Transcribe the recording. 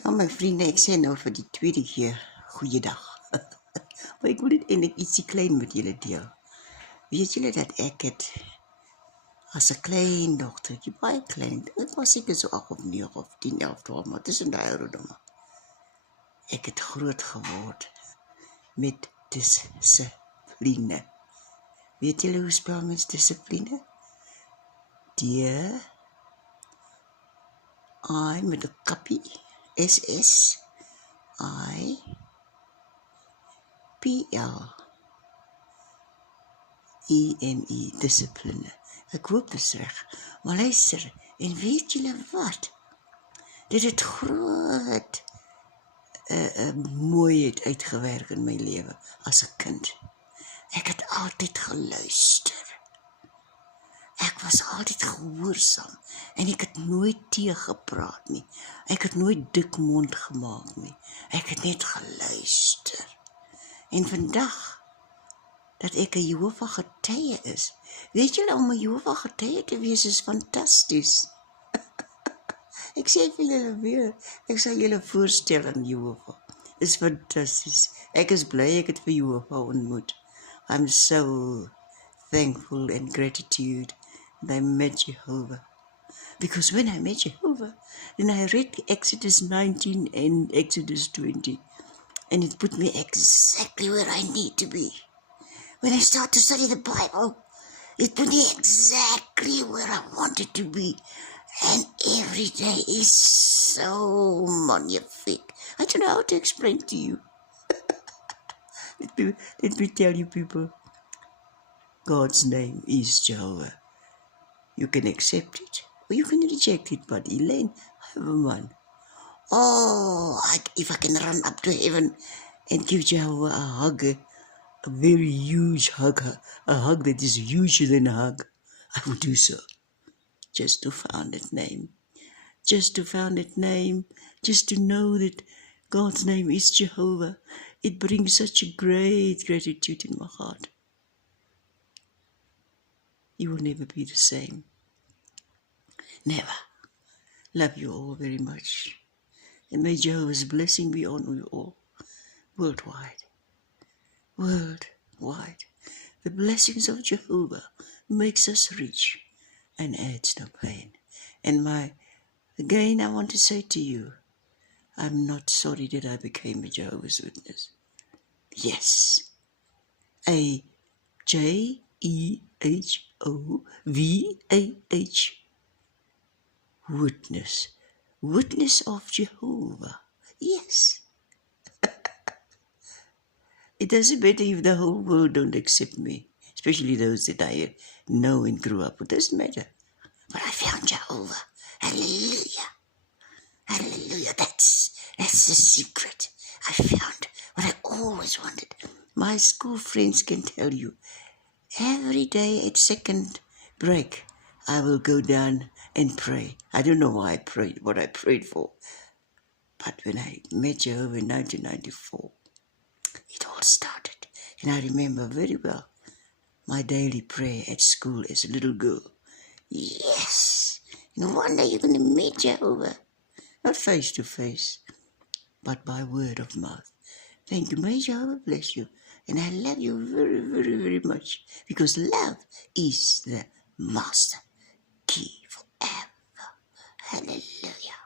Ja, my vriende, ek sê nou vir die tweede keer goeiedag. Maar ek wil dit eintlik ietsie klein met julle deel. Weet julle dat ek het as 'n klein dogtertjie, baie klein, ek was seker so 8 of 9 of 10, 11, 12, maar tussen daai ouderdomme. Ek het groot geword met dissipline. Weet julle hoe spel mens dissipline? D-I met 'n kappie, S-S-I-P-L-E-N-E, dissipline. Ek hoop dit is reg. Maar luister, en weet julle wat? Dit het groot mooiheid uitgewerk in my lewe as 'n kind. Ek het altyd geluister. Ek was altyd gehoorsaam en ek het nooit teëgepraat nie. Ek het nooit dik mond gemaak nie. Ek het net geluister. En vandag dat ek 'n Jehovah getuie is. Weet julle, om 'n Jehovah getuie te wees is fantasties. Ek sê vir julle weer, ek sal julle voorstel aan Jehovah. Is fantasties. Ek is bly ek het vir Jehovah ontmoet. I'm so thankful and gratitude that I met Jehovah. Because when I met Jehovah, then I read Exodus 19 and Exodus 20. And it put me exactly where I need to be. When I start to study the Bible, it put me exactly where I wanted to be. And every day is so magnifique. I don't know how to explain to you. Let me tell you people, God's name is Jehovah. You can accept it or you can reject it, but Elaine, I have a man. Oh, if I can run up to heaven and give Jehovah a hug, a very huge hug, a hug that is huger than a hug, I would do so. Just to found that name. Just to found that name. Just to know that God's name is Jehovah. It brings such a great gratitude in my heart. You will never be the same. Never. Love you all very much. And may Jehovah's blessing be on you all. Worldwide. Worldwide. The blessings of Jehovah makes us rich and adds no pain. And again I want to say to you, I'm not sorry that I became a Jehovah's Witness. Yes. A Jehovah. Witness. Witness of Jehovah. Yes. It doesn't matter if the whole world don't accept me, especially those that I know and grew up with. It doesn't matter. But I found Jehovah. Hallelujah. Hallelujah. That's the secret. I found what I always wanted. My school friends can tell you, every day at second break, I will go down and pray. I don't know why I prayed, what I prayed for. But when I met Jehovah in 1994, it all started. And I remember very well my daily prayer at school as a little girl. Yes. And one day you're going to meet Jehovah. Not face to face, but by word of mouth. Thank you. May Jehovah bless you. And I love you very, very, very much. Because love is the master key forever. Hallelujah.